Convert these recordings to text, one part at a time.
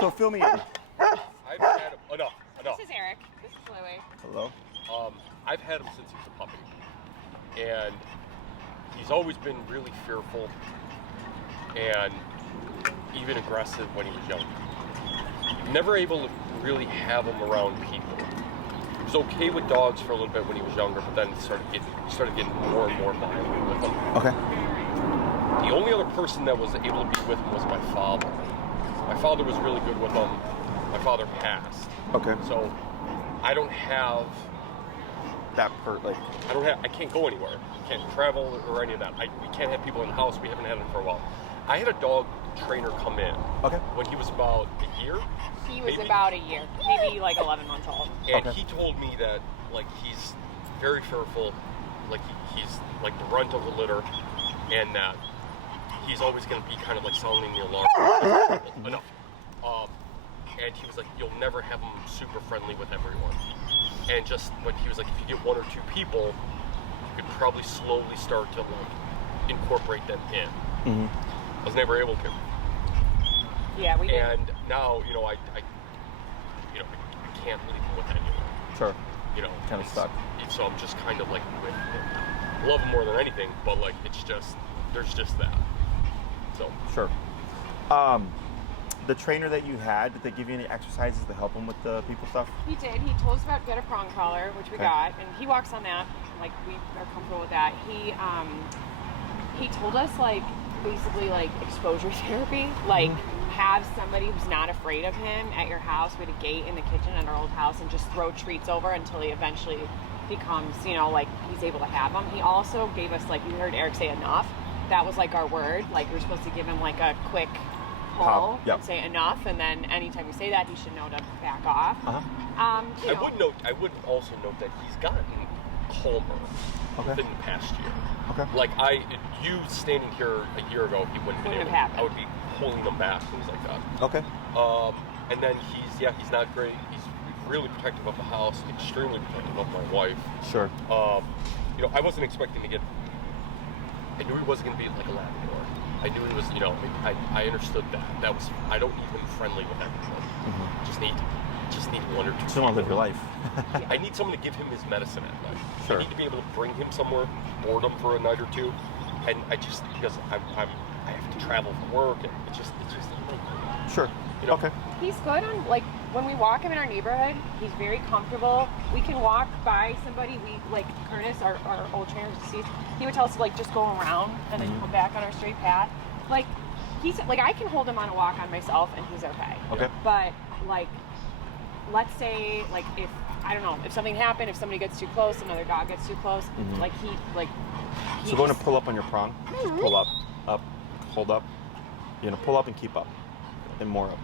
So fill me in. I've had him. Enough. This is Eric. This is Lily. Hello. I've had him since he was a puppy, and he's always been really fearful and even aggressive when he was young. Never able to really have him around people. He was okay with dogs for a little bit when he was younger, but then started getting more and more violent with them. Okay. The only other person that was able to be with him was my father. My father was really good with him. My father passed. Okay. So I don't have That part, like. I can't go anywhere. I can't travel or any of that. We can't have people in the house. We haven't had them for a while. I had a dog trainer come in. Okay. When he was about a year. He was about a year, maybe like 11 months old. And he told me that like he's very fearful, like he's like the runt of the litter, and that he's always going to be kind of like sounding the alarm. Enough. And he was like, you'll never have him super friendly with everyone. And just when he was like, if you get one or two people, you could probably slowly start to like incorporate them in. I was never able to. Yeah, we did. And now, you know, I can't leave him with anyone. Sure. You know, Kind of stuck. So I'm just kind of like with him. Love him more than anything, but like it's just there's just that. So Sure. The trainer that you had, did they give you any exercises to help him with the people stuff? He did. He told us about get a prong collar, which we got, and he walks on that. Like we are comfortable with that. He told us like basically like exposure therapy, like have somebody who's not afraid of him at your house. We had a gate in the kitchen at our old house, and just throw treats over until he eventually becomes, you know, like he's able to have them. He also gave us, like you heard Eric say, enough. That was like our word. Like we're supposed to give him like a quick pull and say enough, and then anytime you say that, he should know to back off. I would also note that he's gotten calmer within the past year. Okay. Like you standing here a year ago, he wouldn't have happened. I would be pulling him back, things like that. Okay. And then he's not great. He's really protective of the house, extremely protective of my wife. Sure. You know, I wasn't expecting to get. I knew he wasn't going to be like a Labrador. I knew he was, you know, I understood that. That was, I don't need him friendly with everyone. Just need one or two. Just want to live your life. I need someone to give him his medicine at night. Sure. I need to be able to bring him somewhere, boredom for a night or two, and because I have to travel for work, and it's just. Sure. You know? Okay. He's good on, like, when we walk him in our neighborhood, he's very comfortable. We can walk by somebody, like Curtis, our old trainer, deceased, he would tell us to, like, just go around and then come back on our straight path. Like, I can hold him on a walk on myself and he's okay. Okay. But, like, let's say, like, if something happened, if somebody gets too close, another dog gets too close, So going to pull up on your prong, just pull up, hold up. You're gonna pull up and keep up, and more up,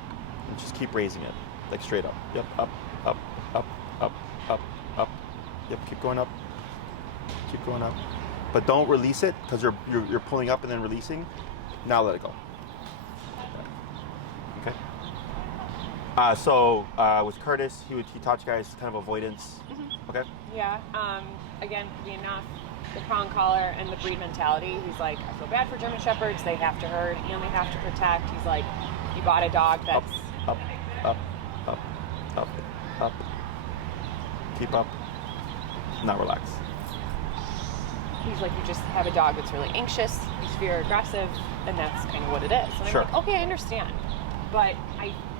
and just keep raising it, like straight up. Yep, up, up, up, up, up, up. Yep, keep going up, keep going up, but don't release it because you're pulling up and then releasing. Now let it go. Okay. So with Curtis, he taught you guys kind of avoidance. Okay. Yeah. Again, the enough. The prong collar and the breed mentality. He's like, I feel bad for German Shepherds. They have to herd and they have to protect. He's like, you bought a dog that's up, up, up, up, up. Keep up. Now relax. He's like, you just have a dog that's really anxious. He's very aggressive, and that's kind of what it is. And I'm like, okay, I understand. But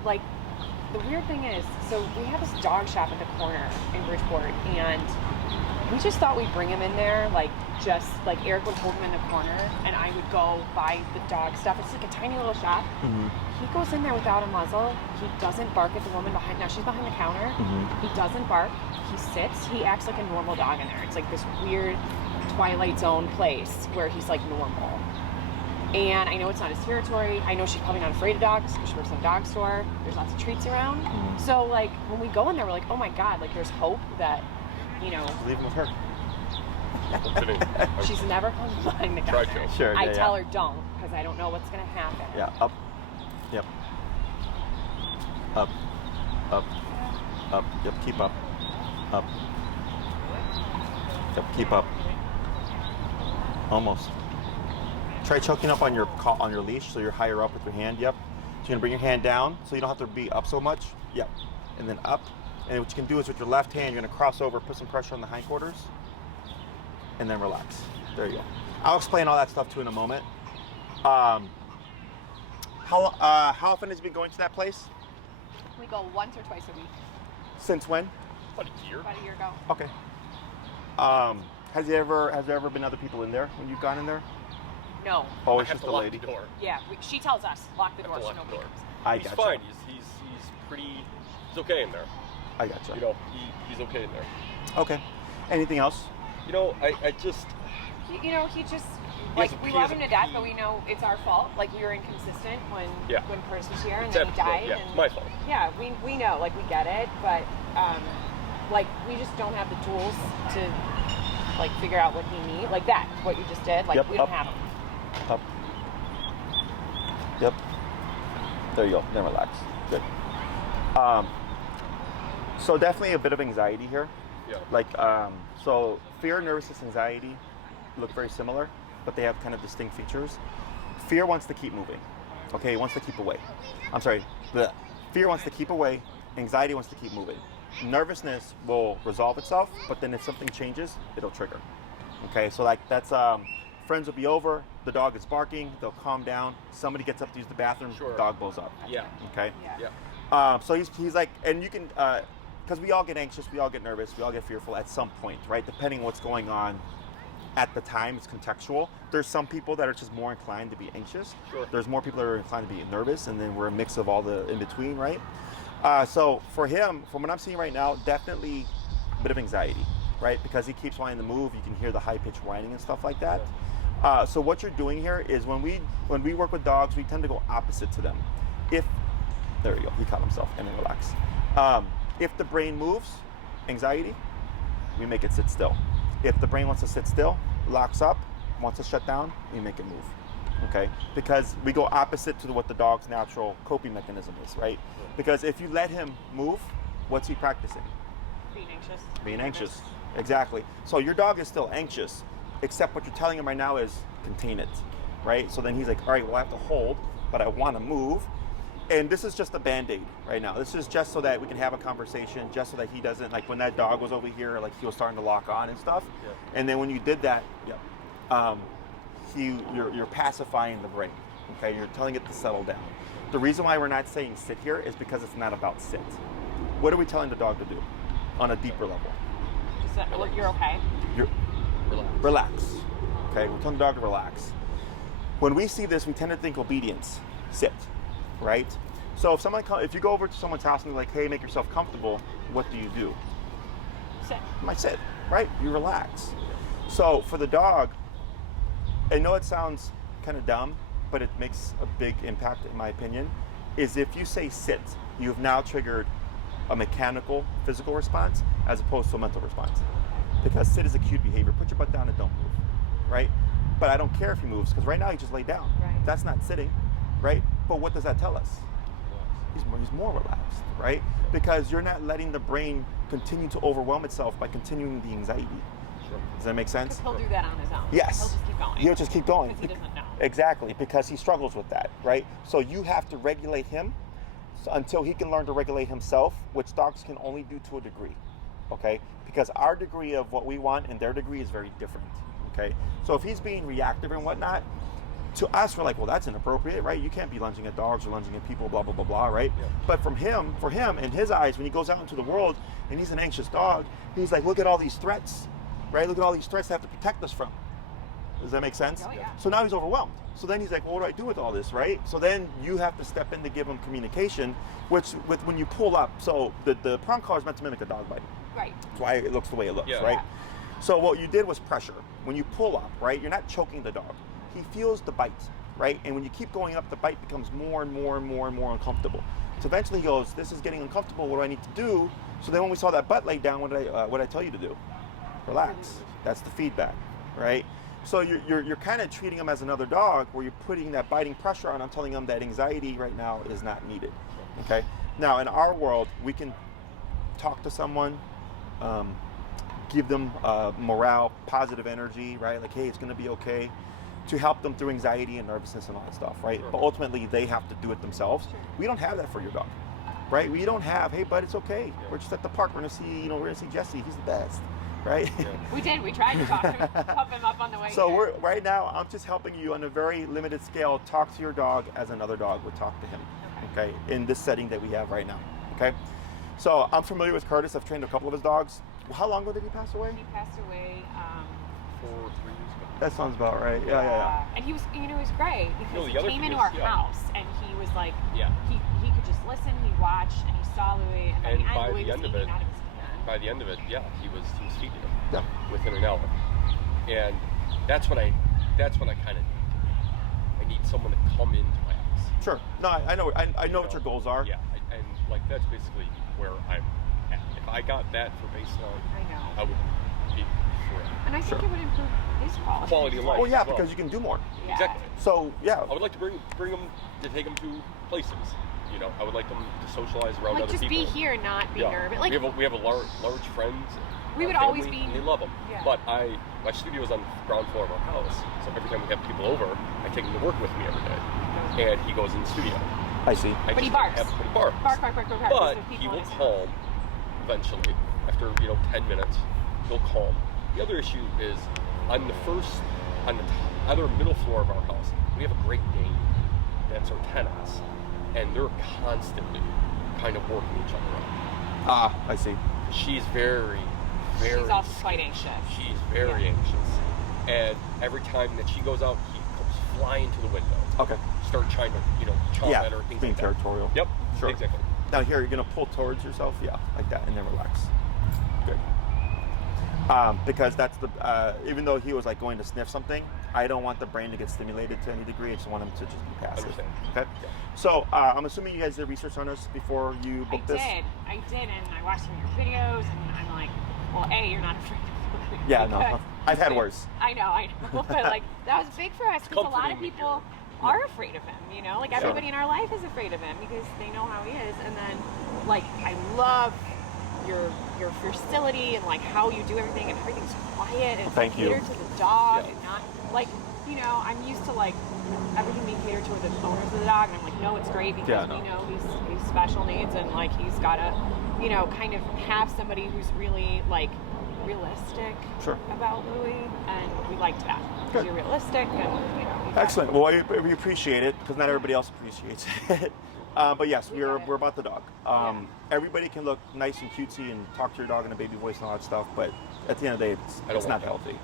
the weird thing is, so we have this dog shop at the corner in Bridgeport, and we just thought we'd bring him in there, like Eric would hold him in the corner, and I would go buy the dog stuff. It's like a tiny little shop. He goes in there without a muzzle. He doesn't bark at the woman behind. Now she's behind the counter. He doesn't bark. He sits. He acts like a normal dog in there. It's like this weird Twilight Zone place where he's like normal. And I know it's not his territory. I know she's probably not afraid of dogs because she works in a dog store. There's lots of treats around. So like when we go in there, we're like, oh my God, like there's hope that, you know. Leave him with her. She's never come behind the counter. Sure. I tell her don't because I don't know what's gonna happen. Yeah. Up. Yep. Up. Up. Up. Yep. Keep up. Up. Yep. Keep up. Almost. Try choking up on your leash so you're higher up with your hand. Yep. you're gonna bring your hand down so you don't have to be up so much. Yep. And then up. And what you can do is with your left hand, you're gonna cross over, put some pressure on the hindquarters, and then relax. There you go. I'll explain all that stuff too in a moment. How often has he been going to that place? We go once or twice a week. Since when? About a year. About a year ago. Okay. Has there ever been other people in there when you've gone in there? No. Oh, I it's have just to the lock lady. the door. Yeah, she tells us lock the door so Lock the nobody door. comes. He's gotcha. fine. He's pretty. He's okay in there. I gotcha. You know, he's okay in there. Okay. Anything else? You know, I just. You know, he just He has like a- we he love has him a to death, pee. but we know it's our fault. Like we were inconsistent when Purse was here, and It's then he absolutely- died. Yeah, and my fault. Yeah, we know, like we get it, but like we just don't have the tools to like figure out what he needs. Like that, what you just did. Like Yep, we don't up. have them. Up. Yep. There you go. Then relax. Good. So definitely a bit of anxiety here. Yeah. Like, so fear, nervousness, anxiety look very similar, but they have kind of distinct features. Fear wants to keep moving. Okay, it wants to keep away. I'm sorry. The fear wants to keep away. Anxiety wants to keep moving. Nervousness will resolve itself, but then if something changes, it'll trigger. Okay, so like that's friends will be over, the dog is barking, they'll calm down, somebody gets up to use the bathroom, Sure. dog blows up. Yeah. Okay. Yeah. So he's like, and you can, because we all get anxious, we all get nervous, we all get fearful at some point, right? Depending on what's going on at the time, it's contextual. There's some people that are just more inclined to be anxious. Sure. There's more people that are inclined to be nervous, and then we're a mix of all the in between, right? So for him, from what I'm seeing right now, definitely a bit of anxiety, right? Because he keeps wanting to move. You can hear the high-pitched whining and stuff like that. So what you're doing here is when we work with dogs, we tend to go opposite to them. There you go, he caught himself, and then relax. If the brain moves, anxiety, we make it sit still. If the brain wants to sit still, locks up, wants to shut down, we make it move. Okay? Because we go opposite to what the dog's natural coping mechanism is, right? Because if you let him move, what's he practicing? Being anxious. Being anxious. Exactly. So your dog is still anxious, except what you're telling him right now is contain it, right? So then he's like, all right, well, I have to hold, but I want to move. And this is just a Band-Aid right now. This is just so that we can have a conversation, just so that he doesn't, like when that dog was over here, like he was starting to lock on and stuff. Yeah. And then when you did that, you're pacifying the brain, okay? You're telling it to settle down. The reason why we're not saying sit here is because it's not about sit. What are we telling the dog to do on a deeper level? Just that you're okay. Relax. Okay, we're telling the dog to relax. When we see this, we tend to think obedience, sit, right? So if you go over to someone's house and they're like, hey, make yourself comfortable, what do? Sit. You might sit, right? You relax. So for the dog, I know it sounds kind of dumb, but it makes a big impact in my opinion, is if you say sit, you've now triggered a mechanical, physical response as opposed to a mental response. Because sit is a cute behavior. Put your butt down and don't move, right? But I don't care if he moves, because right now he just laid down. Right. That's not sitting, right? But what does that tell us? He's more relaxed, right? Because you're not letting the brain continue to overwhelm itself by continuing the anxiety. Sure. Does that make sense? Because he'll do that on his own. Yes. He'll just keep going. He'll just keep going. Because he doesn't know. Exactly, because he struggles with that, right? So you have to regulate him until he can learn to regulate himself, which dogs can only do to a degree, okay? Because our degree of what we want and their degree is very different, okay? So if he's being reactive and whatnot, to us, we're like, well, that's inappropriate, right? You can't be lunging at dogs or lunging at people, blah, blah, blah, blah, right? Yeah. But for him, in his eyes, when he goes out into the world and he's an anxious dog, he's like, look at all these threats, right? Look at all these threats they have to protect us from. Does that make sense? Oh, yeah. So now he's overwhelmed. So then he's like, well, what do I do with all this, right? So then you have to step in to give him communication, which when you pull up, so the prong collar is meant to mimic a dog bite. Right. That's why it looks the way it looks, Yeah. right? So what you did was pressure. When you pull up, right, you're not choking the dog. He feels the bite, right? And when you keep going up, the bite becomes more and more and more and more uncomfortable. So eventually he goes, this is getting uncomfortable, what do I need to do? So then when we saw that butt laid down, what did I tell you to do? Relax. That's the feedback, right? So you're kind of treating him as another dog where you're putting that biting pressure on. I'm telling him that anxiety right now is not needed, okay? Now in our world, we can talk to someone, give them morale, positive energy, right? Like, hey, it's gonna be okay. to help them through anxiety and nervousness and all that stuff, right? Sure. But ultimately, they have to do it themselves. Sure. We don't have that for your dog, right? We don't have, hey, bud, it's okay. Yeah. We're just at the park. We're gonna see Jesse. He's the best, right? Yeah. We tried to talk to him, pump him up on the way So here. right now, I'm just helping you on a very limited scale. Talk to your dog as another dog would talk to him, okay? In this setting that we have right now, okay? So I'm familiar with Curtis. I've trained a couple of his dogs. How long ago did he pass away? He passed away. 4 or 3 years ago. That sounds about right. Yeah. And he was, he was great because No, the he other came thing into is, our yeah. house and he was like, Yeah. he could just listen, he watched, and he saw Louis, and, And by by Louis the was end of eating it- out of his hand. By the end of it, yeah, he was feeding him Yeah. within an hour, and that's when I kind of I need someone to come into my house. Sure. No, I know. I know what your goals are. Yeah, and like that's basically where I'm at. If I got that for baseline, I know. I would be thrilled. And I think Sure. it would improve his quality. Quality of life. Oh yeah, as well. because you can do more. Yeah. Exactly. So yeah. I would like to bring them to take them to places. You know, I would like them to socialize around Like other just people. be here, not be nervous. Like we have a large friends. We our would always family, be- and they love them. Yeah. But my studio is on the ground floor of our house, so every time we have people over, I take him to work with me every day, and he goes in the studio. I see. I But he just barks. But he barks. bark. But There's he people in will his house. calm eventually. After 10 minutes, he'll calm. The other issue is on the other middle floor of our house, we have a Great Dane that's our tenants, and they're constantly kind of working each other up. Ah, I see. She's very, very. She's also quite anxious. She's very anxious, and every time that she goes out, he comes flying to the window. Okay. Start trying to, chomp Yeah, at her, things being like that. territorial. Yep. Sure. Exactly. Now here, you're gonna pull towards yourself, yeah, like that, and then relax. Good. Because that's even though he was like going to sniff something, I don't want the brain to get stimulated to any degree. I just want him to just be passive. Understand. Okay. Yeah. So I'm assuming you guys did research on us before you booked this. I did, and I watched some of your videos, and I'm like, well, A, you're not afraid of Louis. Yeah, no, because- I've had worse. I know, but like that was big for us because a lot of comforting to people are afraid of him. Like everybody in our life is afraid of him because they know how he is. And then, like, I love your facility and like how you do everything, and everything's quiet and Thank you. catered to the dog Yeah. and not like I'm used to like everything being catered to the owners of the dog, and I'm like, no, it's great because Yeah, no. we know he's special needs, and like he's gotta kind of have somebody who's really like realistic Sure. about Louis, and we liked that because Good. you're realistic and you Excellent. Well, we appreciate it because not everybody else appreciates it. But yes, We get it. we're about the dog. Everybody can look nice and cutesy and talk to your dog in a baby voice and all that stuff, but at the end of the day, I don't it's not want that. healthy.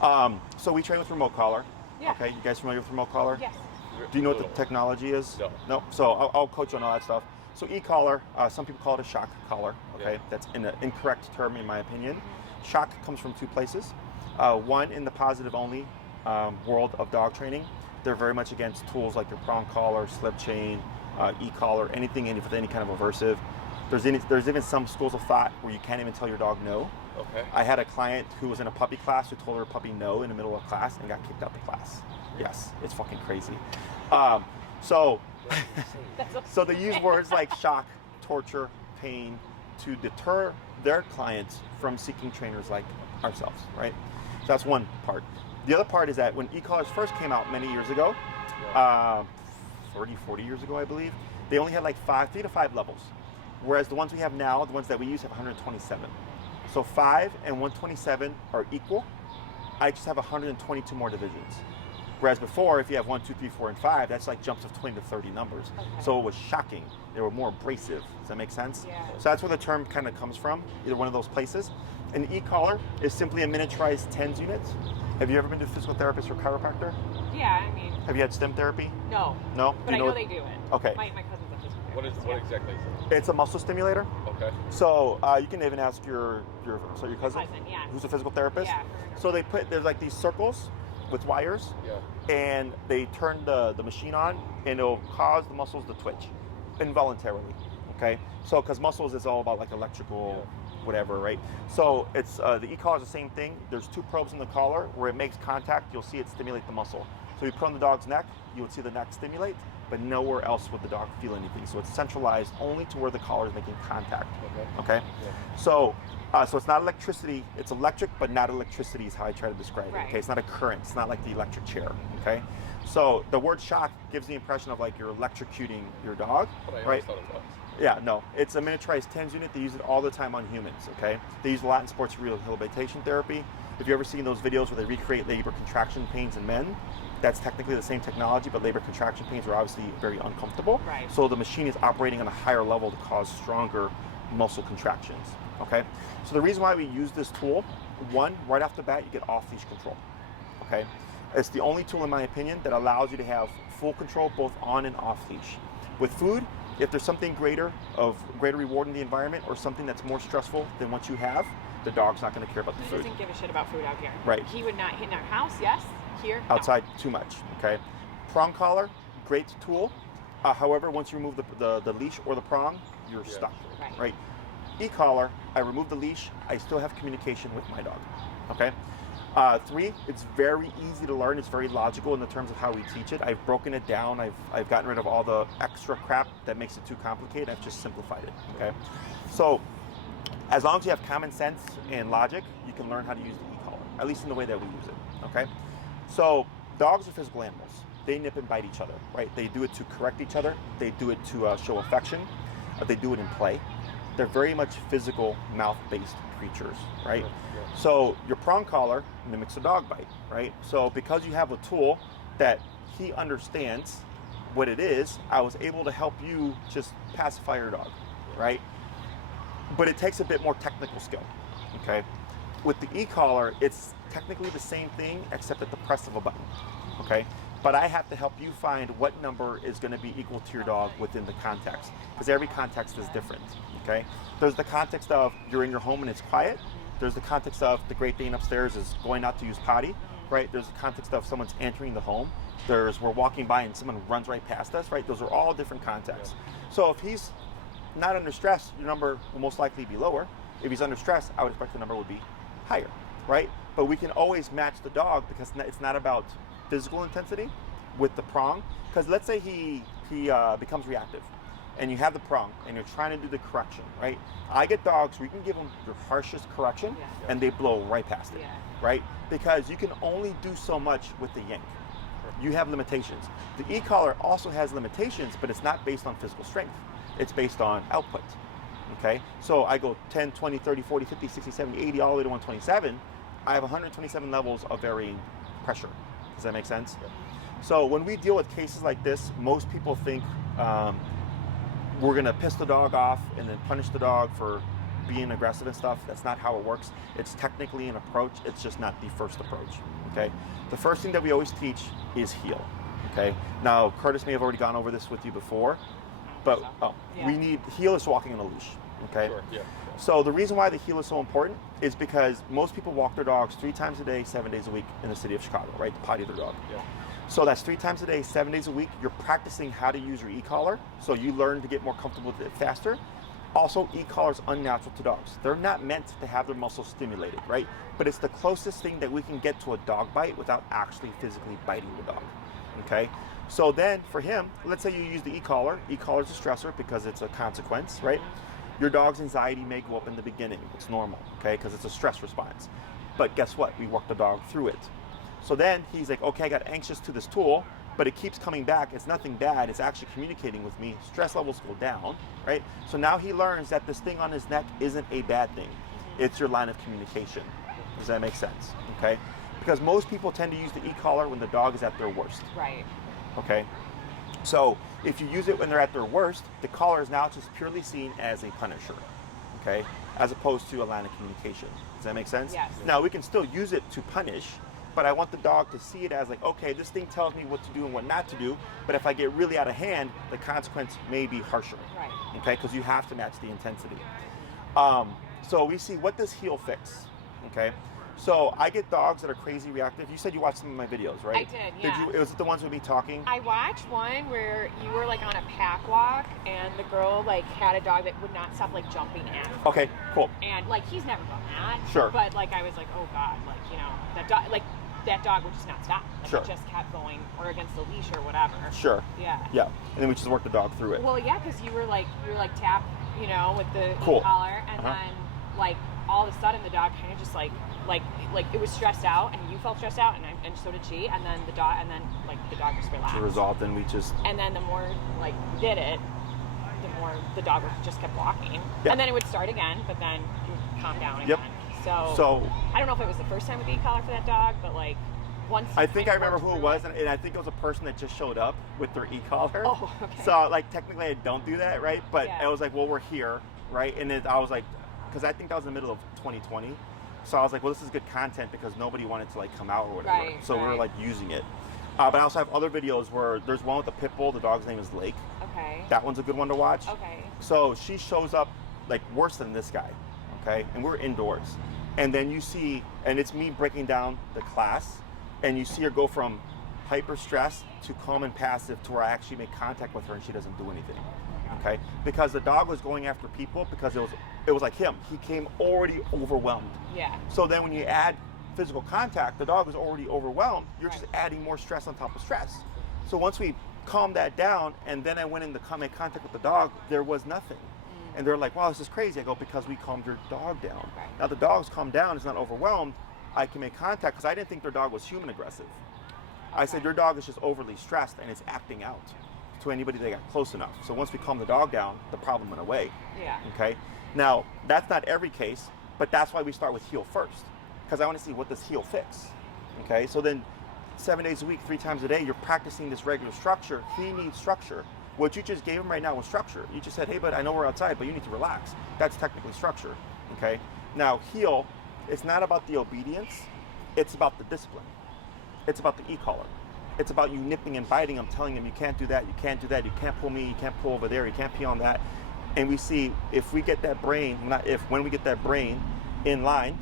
Yeah. So we train with remote collar. Yeah. Okay, you guys familiar with remote collar? Yes. Do you know what the Little. technology is? No. No. So I'll coach you on all that stuff. So e-collar, some people call it a shock collar. Okay, Yeah. that's an incorrect term in my opinion. Shock comes from two places. One, in the positive only world of dog training, they're very much against tools like your prong collar, slip chain, e-collar, anything with any kind of aversive. There's even some schools of thought where you can't even tell your dog no. Okay. I had a client who was in a puppy class who told her puppy no in the middle of class and got kicked out the class. Yes, it's fucking crazy. So they use words like shock, torture, pain to deter their clients from seeking trainers like ourselves, right? So that's one part. The other part is that when e-collars first came out many years ago, 40 years ago, I believe, they only had like 3 to 5 levels. Whereas the ones we have now, the ones that we use, have 127. So 5 and 127 are equal. I just have 122 more divisions. Whereas before, if you have 1, 2, 3, 4, and 5, that's like jumps of 20 to 30 numbers. Okay. So it was shocking. They were more abrasive. Does that make sense? Yeah. So that's where the term kind of comes from, either one of those places. An e-collar is simply a miniaturized TENS unit. Have you ever been to a physical therapist or chiropractor? Yeah, I mean, Have you had stem therapy? no. No? But I know they do it. Okay. My cousin's a physical What therapist, exactly is It's a muscle stimulator. it? Okay. So you can even ask your cousin, Cousin, yeah. who's a physical therapist. Yeah. So there's like these circles with wires, Yeah. and they turn the machine on, and it'll cause the muscles to twitch involuntarily. Okay. So because muscles is all about like electrical, whatever, right? So it's the e-collar is the same thing. There's 2 probes in the collar where it makes contact. You'll see it stimulate the muscle. So you put on the dog's neck, you would see the neck stimulate, but nowhere else would the dog feel anything. So it's centralized only to where the collar is making contact. Okay? So it's not electricity, it's electric, but not electricity is how I try to describe it. Okay? It's not a current, it's not like the electric chair. Okay? So the word shock gives the impression of like you're electrocuting your dog, But I right? always thought it was. Yeah, no, it's a miniaturized TENS unit. They use it all the time on humans, okay? They use a lot in sports rehabilitation therapy. If you've ever seen those videos where they recreate labor contraction pains in men, that's technically the same technology, but labor contraction pains are obviously very uncomfortable. Right. So the machine is operating on a higher level to cause stronger muscle contractions, okay? So the reason why we use this tool, one, right off the bat, you get off-leash control, okay? It's the only tool, in my opinion, that allows you to have full control both on and off-leash. With food, if there's something greater reward in the environment or something that's more stressful than what you have, the dog's not going to care about the He food. doesn't give a shit about food out here. Right. He would not hit in our house, yes. Here, no. Outside, too much, okay? Prong collar, great tool. However, once you remove the leash or the prong, you're stuck, right? E-collar, I remove the leash, I still have communication with my dog, okay? 3, it's very easy to learn. It's very logical in the terms of how we teach it. I've broken it down. I've gotten rid of all the extra crap that makes it too complicated. I've just simplified it, okay? So as long as you have common sense and logic, you can learn how to use the e-collar, at least in the way that we use it, okay? So dogs are physical animals. They nip and bite each other, right? They do it to correct each other. They do it to show affection. They do it in play. They're very much physical, mouth-based creatures, right? So your prong collar mimics a dog bite, right? So because you have a tool that he understands what it is, I was able to help you just pacify your dog, right? But it takes a bit more technical skill, okay? With the e-collar, it's technically the same thing except at the press of a button, okay? But I have to help you find what number is going to be equal to your dog within the context, because every context is different, okay? There's the context of you're in your home and it's quiet. There's the context of the Great Dane upstairs is going out to use potty, right? There's the context of someone's entering the home. There's we're walking by and someone runs right past us, right? Those are all different contexts. So if he's not under stress, your number will most likely be lower. If he's under stress, I would expect the number would be higher, right? But we can always match the dog because it's not about physical intensity with the prong. Because let's say he becomes reactive and you have the prong and you're trying to do the correction, right? I get dogs where you can give them your harshest correction and they blow right past it, right? Because you can only do so much with the yank. You have limitations. The e-collar also has limitations, but it's not based on physical strength. It's based on output, okay? So I go 10, 20, 30, 40, 50, 60, 70, 80, all the way to 127. I have 127 levels of varying pressure. Does that make sense? So when we deal with cases like this, most people think we're gonna piss the dog off and then punish the dog for being aggressive and stuff. That's not how it works. It's technically an approach, it's just not the first approach, okay? The first thing that we always teach is heel, okay? Now, Curtis may have already gone over this with you before, but we need, heel is walking on a leash, okay? Sure, yeah. So the reason why the heel is so important is because most people walk their dogs 3 times a day, 7 days a week in the city of Chicago, right? To potty their dog. Yeah. So that's 3 times a day, 7 days a week. You're practicing how to use your e-collar, so you learn to get more comfortable with it faster. Also, e-collars unnatural to dogs. They're not meant to have their muscles stimulated, right? But it's the closest thing that we can get to a dog bite without actually physically biting the dog, okay? So then for him, let's say you use the e-collar. E-collar is a stressor because it's a consequence, right? Your dog's anxiety may go up in the beginning. It's normal, okay? Because it's a stress response. But guess what? We work the dog through it. So then he's like, okay, I got anxious to this tool, but it keeps coming back. It's nothing bad. It's actually communicating with me. Stress levels go down, right? So now he learns that this thing on his neck isn't a bad thing. It's your line of communication. Does that make sense? Okay? Because most people tend to use the e-collar when the dog is at their worst. Right. Okay? So if you use it when they're at their worst, the collar is now just purely seen as a punisher, okay? As opposed to a line of communication. Does that make sense? Yes. Now we can still use it to punish, but I want the dog to see it as like, okay, this thing tells me what to do and what not to do, but if I get really out of hand, the consequence may be harsher, Right. okay? Because you have to match the intensity. So we see what does heel fix, okay? So I get dogs that are crazy reactive. You said you watched some of my videos, right? I did, yeah. Was it the ones with me talking? I watched one where you were like on a pack walk and the girl like had a dog that would not stop like jumping at her. Okay, cool. And like he's never done that. Sure. But like I was like, oh God, like, you know, that dog, like that dog would just not stop. Like Sure. it just kept going, or against the leash or whatever. Sure. Yeah. Yeah. And then we just work the dog through it. Well, yeah, because you were like tap, you know, with the Cool. collar, and Uh-huh. then like all of a sudden the dog kind of just like it was stressed out, and you felt stressed out, and so did she, and then the dog just relaxed. To resolve, then we just. And then the more like you did it, the more the dog just kept walking, Yeah. and then it would start again, but then it would calm down again. Yep. So I don't know if it was the first time with the e-collar for that dog, but like once. I think I kind of remember who worked it through was, and I think it was a person that just showed up with their e-collar. Oh, okay. So, like, technically I don't do that, right? But Yeah. I was like, well, we're here, right? And then I was like, because I think that was in the middle of 2020. So I was like, well, this is good content because nobody wanted to, like, come out or whatever. Right, so we were, right. like, using it. But I also have other videos where there's one with a pit bull. The dog's name is Lake. Okay. That one's a good one to watch. Okay. So she shows up, like, worse than this guy, okay? And we're indoors. And then you see, and it's me breaking down the class, and you see her go from hyper stressed to calm and passive to where I actually make contact with her and she doesn't do anything, okay? Because the dog was going after people because it was like him. He came already overwhelmed. Yeah. So then when you add physical contact, the dog is already overwhelmed. You're Right. just adding more stress on top of stress. So once we calmed that down, and then I went in to make contact with the dog, there was nothing. And they're like, wow, this is crazy. I go, because we calmed your dog down. Right. Now the dog's calmed down, it's not overwhelmed. I can make contact because I didn't think their dog was human aggressive. I said, your dog is just overly stressed and it's acting out to anybody that got close enough. So once we calmed the dog down, the problem went away. Yeah. Okay. Now that's not every case, but that's why we start with heel first, because I want to see what does heel fix. Okay. So then 7 days a week, 3 times a day, you're practicing this regular structure. He needs structure. What you just gave him right now was structure. You just said, hey, bud, I know we're outside, but you need to relax. That's technically structure. Okay. Now heel, it's not about the obedience. It's about the discipline. It's about the e-collar. It's about you nipping and biting him, telling him you can't do that, you can't do that, you can't pull me, you can't pull over there, you can't pee on that. And we see if we get that brain, when we get that brain in line,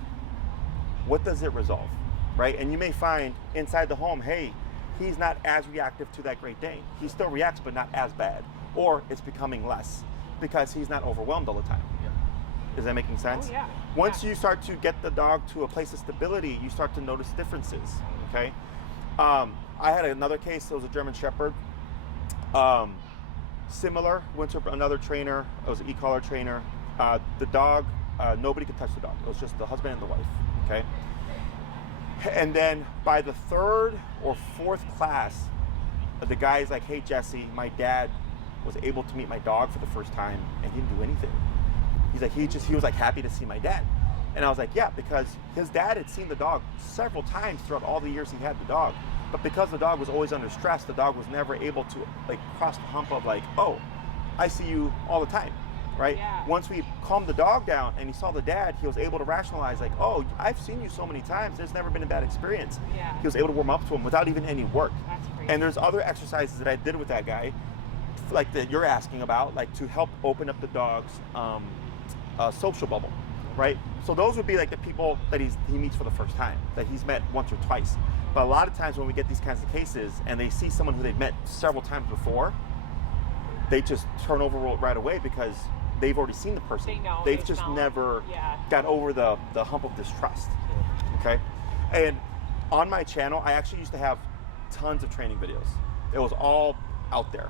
what does it resolve, right? And you may find inside the home, hey, he's not as reactive to that Great Dane. He still reacts, but not as bad. Or it's becoming less because he's not overwhelmed all the time. Is that making sense? Oh, yeah. Once you start to get the dog to a place of stability, you start to notice differences, okay? I had another case, it was a German Shepherd. Similar, went to another trainer, it was an e-collar trainer. The dog, nobody could touch the dog. It was just the husband and the wife, okay? And then by the 3rd or 4th class, the guy's like, hey, Jesse, my dad was able to meet my dog for the first time and he didn't do anything. He's like, he was like happy to see my dad. And I was like, yeah, because his dad had seen the dog several times throughout all the years he had the dog. But because the dog was always under stress, the dog was never able to like cross the hump of like, oh, I see you all the time, right? Yeah. Once we calmed the dog down and he saw the dad, he was able to rationalize like, oh, I've seen you so many times. There's never been a bad experience. Yeah. He was able to warm up to him without even any work. That's crazy. And there's other exercises that I did with that guy, like that you're asking about, like to help open up the dog's social bubble, right? So those would be like the people that he meets for the first time, that he's met once or twice. But a lot of times when we get these kinds of cases and they see someone who they've met several times before, they just turn over right away because they've already seen the person. They know, They've they just smell it. never Yeah. got over the hump of distrust. Okay? And on my channel, I actually used to have tons of training videos. It was all out there.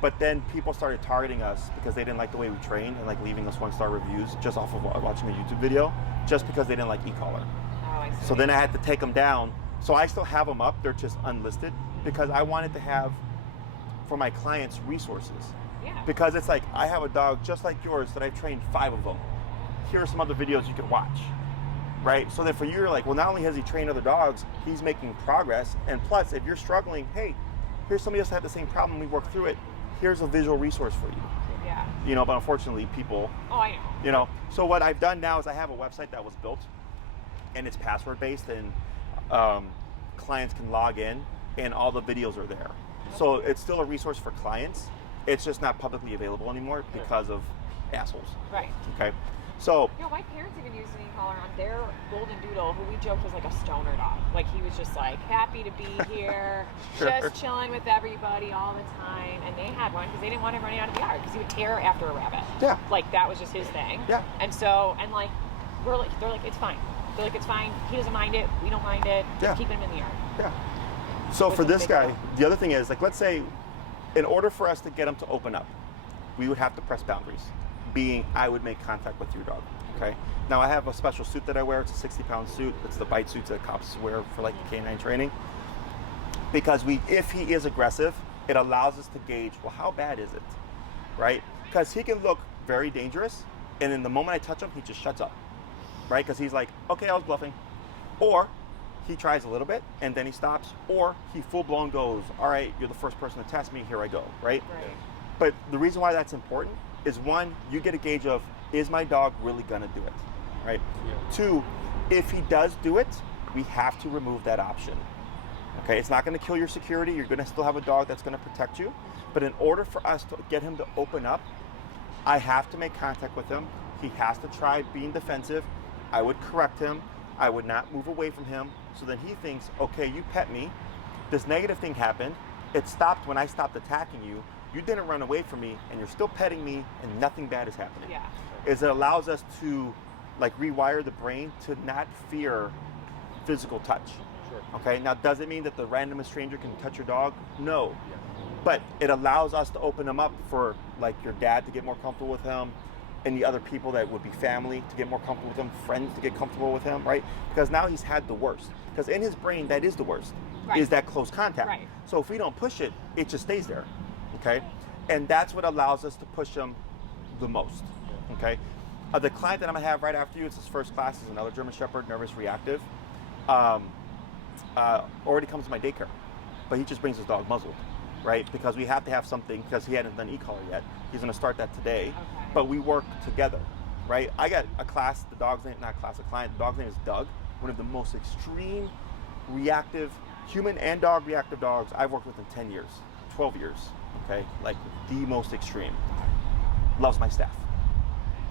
But then people started targeting us because they didn't like the way we trained and like leaving us 1-star reviews just off of watching a YouTube video, just because they didn't like e-collar. Oh, I see. So then I had to take them down. So I still have them up, they're just unlisted because I wanted to have, for my clients, resources. Yeah. Because it's like, I have a dog just like yours that I've trained 5 of them. Here are some other videos you can watch, right? So that for you, you're like, well, not only has he trained other dogs, he's making progress. And plus, if you're struggling, hey, here's somebody else that had the same problem, we worked through it. Here's a visual resource for you. Yeah. You know, but unfortunately, people, Oh, I know. you know. So what I've done now is I have a website that was built, and it's password based, and clients can log in, and all the videos are there. So it's still a resource for clients. It's just not publicly available anymore because of assholes. Right. Okay. So You know, my parents even used an e-collar on their golden doodle, who we joked was like a stoner dog. Like he was just like happy to be here, just chilling with everybody all the time. And they had one because they didn't want him running out of the yard because he would tear after a rabbit. Yeah. Like that was just his thing. Yeah. And so, and like they're like, it's fine. Feel like it's fine. He doesn't mind it. We don't mind it. Just keep him in the yard. Yeah. So for Wasn't this big guy, deal. the other thing is, like, let's say, in order for us to get him to open up, we would have to press boundaries. Being, I would make contact with your dog. Okay. Now I have a special suit that I wear. It's a 60-pound suit. It's the bite suits that cops wear for like canine training. Because if he is aggressive, it allows us to gauge, well, how bad is it, right? Because he can look very dangerous, and in the moment I touch him, he just shuts up, right? Because he's like, okay, I was bluffing. Or he tries a little bit, and then he stops, or he full-blown goes, all right, you're the first person to test me, here I go, right? Right. But the reason why that's important is, one, you get a gauge of, is my dog really gonna do it, right? Yeah. Two, if he does do it, we have to remove that option. Okay, it's not gonna kill your security, you're gonna still have a dog that's gonna protect you, but in order for us to get him to open up, I have to make contact with him. He has to try being defensive. I would correct him. I would not move away from him, so then he thinks, okay, you pet me, this negative thing happened, it stopped when I stopped attacking you, you didn't run away from me, and you're still petting me, and nothing bad is happening. Yeah. Is it allows us to like rewire the brain to not fear physical touch. Sure. Okay, now does it mean that the randomest stranger can touch your dog? No. Yeah. But it allows us to open him up for like your dad to get more comfortable with him, any other people that would be family to get more comfortable with him, friends to get comfortable with him, right? Because now he's had the worst. Because in his brain, that is the worst, Right. is that close contact. Right. So if we don't push it, it just stays there, okay? And that's what allows us to push him the most, okay? The client that I'm gonna have right after you, it's his first class, is another German Shepherd, nervous reactive. Already comes to my daycare, but he just brings his dog muzzled, right? Because we have to have something, because he hadn't done e-collar yet. He's gonna start that today, Okay. but we work together, right? I got a class, the dog's name, not class, a client, the dog's name is Doug, one of the most extreme reactive, human and dog reactive dogs I've worked with in 10 years, 12 years, okay? Like the most extreme. Loves my staff,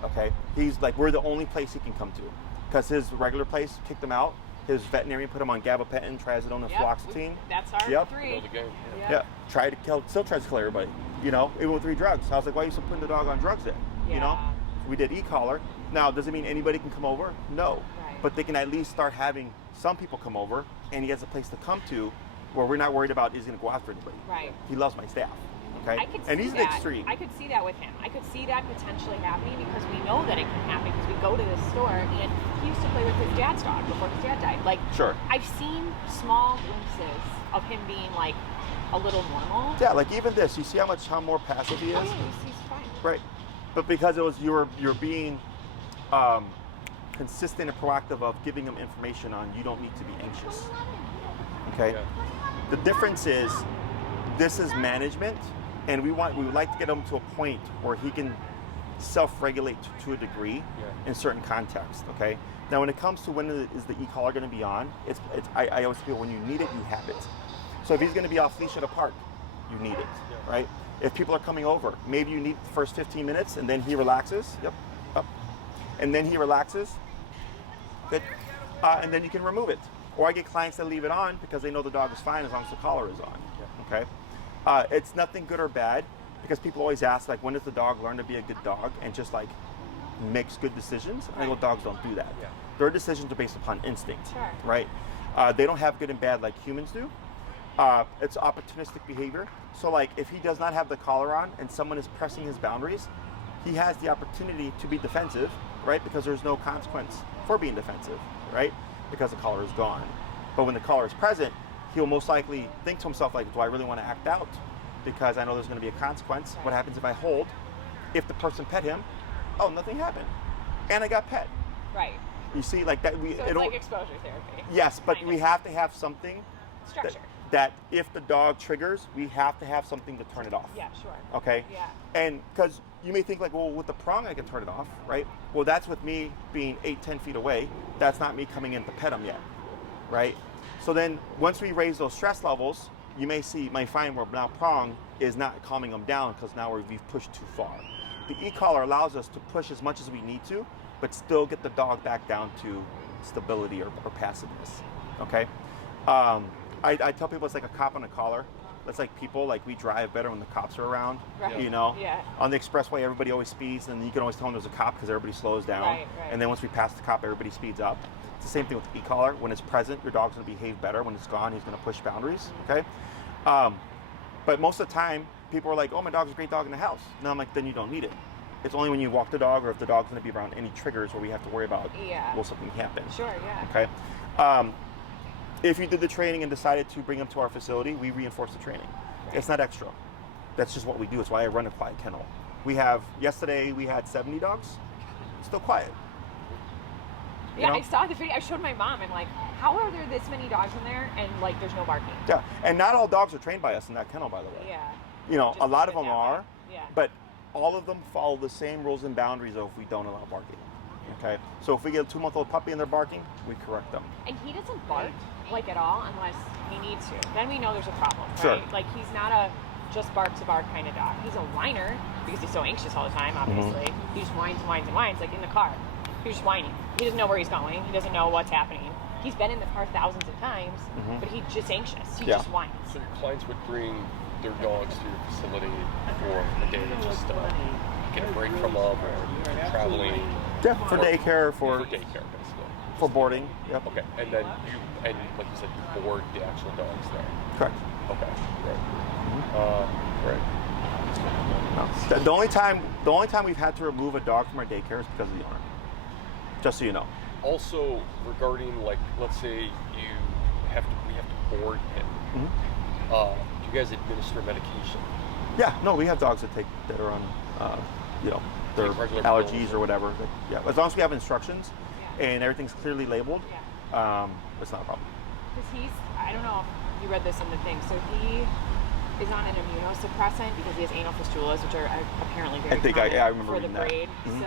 okay? He's like, we're the only place he can come to, because his regular place kicked him out. His veterinarian put him on gabapentin, trazodone, and Yep. fluoxetine. That's our Yep. three. Know the game. Yeah, tried to kill, still tries to kill everybody, you know, even with 3 drugs. I was like, why are you still putting the dog on drugs then? You know, Yeah. we did e-collar. Now, does it mean anybody can come over? No, Right. but they can at least start having some people come over, and he has a place to come to where we're not worried about is he going to go after anybody. Right. He loves my staff, okay? I could And see he's that. extreme. I could see that with him. I could see that potentially happening because we know that it can happen because we go to this store and he used to play with his dad's dog before his dad died. Like, Sure. I've seen small glimpses of him being like a little normal. Yeah, like even this, you see how more passive he Oh is? yeah, he's fine. Right. But because it was you're being consistent and proactive of giving him information on you don't need to be anxious. Okay? Yeah. The difference is this is management, and we would like to get him to a point where he can self-regulate to a degree in certain contexts, okay? Now when it comes to when is the e-collar going to be on, I always feel when you need it, you have it. So if he's going to be off leash at a park, you need it, right? If people are coming over, maybe you need the first 15 minutes and then he relaxes, yep, up. And then he relaxes, good. And then you can remove it. Or I get clients that leave it on because they know the dog is fine as long as the collar is on, okay? It's nothing good or bad because people always ask, like, when does the dog learn to be a good dog and just like makes good decisions? And I go, dogs don't do that. Yeah. Their decisions are based upon instinct, Sure. right? They don't have good and bad like humans do. It's opportunistic behavior. So like if he does not have the collar on and someone is pressing his boundaries, he has the opportunity to be defensive, right? Because there's no consequence for being defensive, right? Because the collar is gone. But when the collar is present, he'll most likely think to himself like, do I really want to act out? Because I know there's going to be a consequence. What happens if I hold? If the person pet him, oh, nothing happened. And I got pet. Right. You see, like that, So it's like exposure therapy. yes, but kind we of. have to have something Structure. that if the dog triggers, we have to have something to turn it off. Yeah, sure. Okay? Yeah. And because you may think like, well, with the prong, I can turn it off, right? Well, that's with me being 8-10 feet away. That's not me coming in to pet him yet, right? So then once we raise those stress levels, you may find where now prong is not calming them down because now we've pushed too far. The e-collar allows us to push as much as we need to, but still get the dog back down to stability or passiveness, okay? I tell people it's like a cop on a collar. That's like people, like we drive better when the cops are around, Right. you know? Yeah. On the expressway, everybody always speeds, and you can always tell when there's a cop because everybody slows down. Right. And then once we pass the cop, everybody speeds up. It's the same thing with the e-collar. When it's present, your dog's going to behave better. When it's gone, he's going to push boundaries, okay? But most of the time, people are like, oh, my dog's a great dog in the house. And I'm like, then you don't need it. It's only when you walk the dog or if the dog's going to be around any triggers where we have to worry about will something happen. Sure, yeah. Okay? If you did the training and decided to bring them to our facility, we reinforce the training. Right. It's not extra. That's just what we do. It's why I run a quiet kennel. Yesterday we had 70 dogs. Still quiet. Yeah, you know? I saw the video. I showed my mom. I'm like, how are there this many dogs in there and like there's no barking? Yeah, and not all dogs are trained by us in that kennel, by the way. Yeah. You know, a lot of them are. Yeah. But all of them follow the same rules and boundaries of if we don't allow barking. Okay? So if we get a 2-month-old puppy and they're barking, we correct them. And he doesn't bark like at all unless he needs to. Then we know there's a problem, right? Sure. Like he's not a just bark to bark kind of dog. He's a whiner because he's so anxious all the time, obviously. Mm-hmm. He just whines and whines and whines, like in the car. He's just whining. He doesn't know where he's going. He doesn't know what's happening. He's been in the car thousands of times, but he's just anxious. He just whines. So your clients would bring their dogs to your facility for a day, just get a break from them, or traveling. Yeah, for daycare, for daycare, basically. For boarding. Yep. Okay, and then like you said, you board the actual dogs there. Correct. Okay, right. Right. No. The only time we've had to remove a dog from our daycare is because of the owner. Just so you know. Also, regarding like, let's say we have to board him. Do you guys administer medication? Yeah, no, we have dogs that are on, their allergies or whatever. Yeah, as long as we have instructions and everything's clearly labeled, it's not a problem. Because I don't know if you read this in the thing, so he is on an immunosuppressant because he has anal fistulas, which are apparently very common I remember for the reading that. breed. Mm-hmm.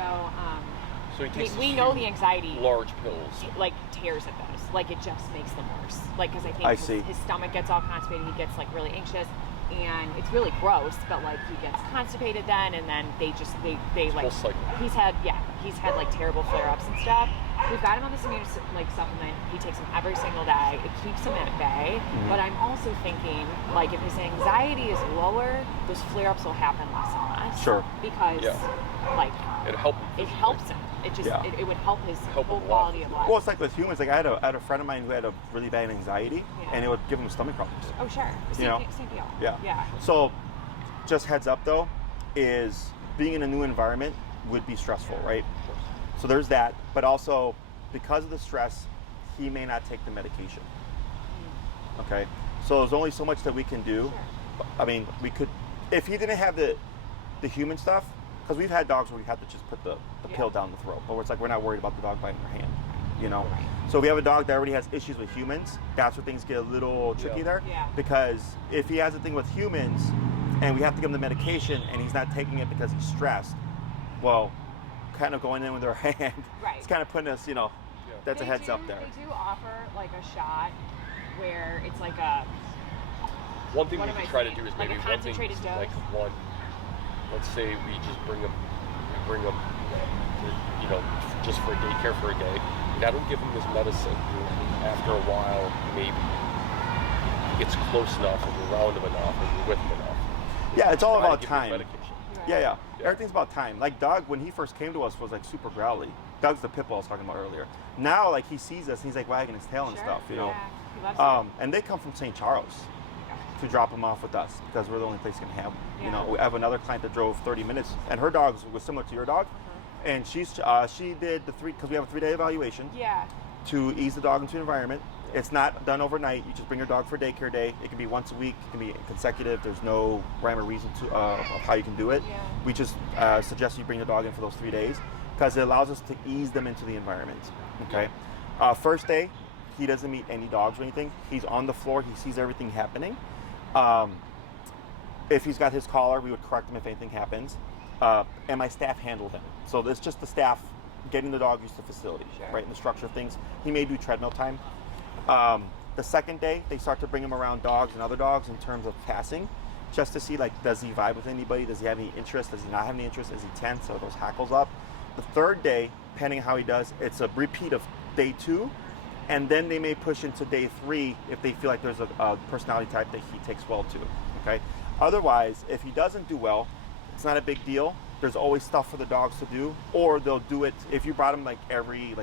So he takes we know the anxiety large pills, like tears at those, like it just makes them worse. Like because I think his stomach gets all constipated, he gets like really anxious, and it's really gross. But like he gets constipated then, and then they like he's had like terrible flare-ups and stuff. We've got him on this immune supplement. He takes them every single day. It keeps him at bay. Mm-hmm. But I'm also thinking like if his anxiety is lower, those flare-ups will happen less and less. Sure. Because like it helps him. It just it would help his whole quality of life. Well, it's like with humans. Like I had a friend of mine who had a really bad anxiety, and it would give him stomach problems. Oh sure, same deal. Yeah. So, just heads up though, is being in a new environment would be stressful, right? So there's that, but also because of the stress, he may not take the medication. Okay, so there's only so much that we can do. Sure. I mean, we could, if he didn't have the human stuff. Because we've had dogs where we have to just put the pill down the throat, but it's like we're not worried about the dog biting their hand, you know? Right. So if we have a dog that already has issues with humans, that's where things get a little tricky there. Yeah. Because if he has a thing with humans and we have to give him the medication and he's not taking it because he's stressed, well, kind of going in with our hand, it's kind of putting us, that's a heads up there. They do offer like a shot where it's like a... One thing we could try to do is maybe like a concentrated dose. Like one... Let's say we just bring them, just for a daycare for a day. And I don't give him his medicine. After a while, maybe he gets close enough and you're around him enough and you're with him enough. Yeah, it's all about time. Yeah. Everything's about time. Like Doug, when he first came to us, was like super growly. Doug's the pit bull I was talking about earlier. Now, like he sees us and he's like wagging his tail and stuff, you know. Yeah, he loves it. And they come from St. Charles to drop them off with us because we're the only place that can have them. You know, we have another client that drove 30 minutes and her dog was similar to your dog. And she did because we have a 3-day evaluation to ease the dog into the environment. It's not done overnight. You just bring your dog for daycare day. It can be once a week. It can be consecutive. There's no rhyme or reason to of how you can do it. We just suggest you bring the dog in for those 3 days because it allows us to ease them into the environment. Okay. First day, he doesn't meet any dogs or anything. He's on the floor. He sees everything happening. If he's got his collar, we would correct him if anything happens. And my staff handle him. So it's just the staff getting the dog used to the facility, right? And the structure of things. He may do treadmill time. The second day, they start to bring him around dogs and other dogs in terms of passing, just to see, like, does he vibe with anybody? Does he have any interest? Does he not have any interest? Is he tense? Are those hackles up? The third day, depending on how he does, it's a repeat of day 2. And then they may push into day 3 if they feel like there's a personality type that he takes well to, okay? Otherwise, if he doesn't do well, it's not a big deal. there's always stuff for the dogs to do, or they'll do it if you brought them like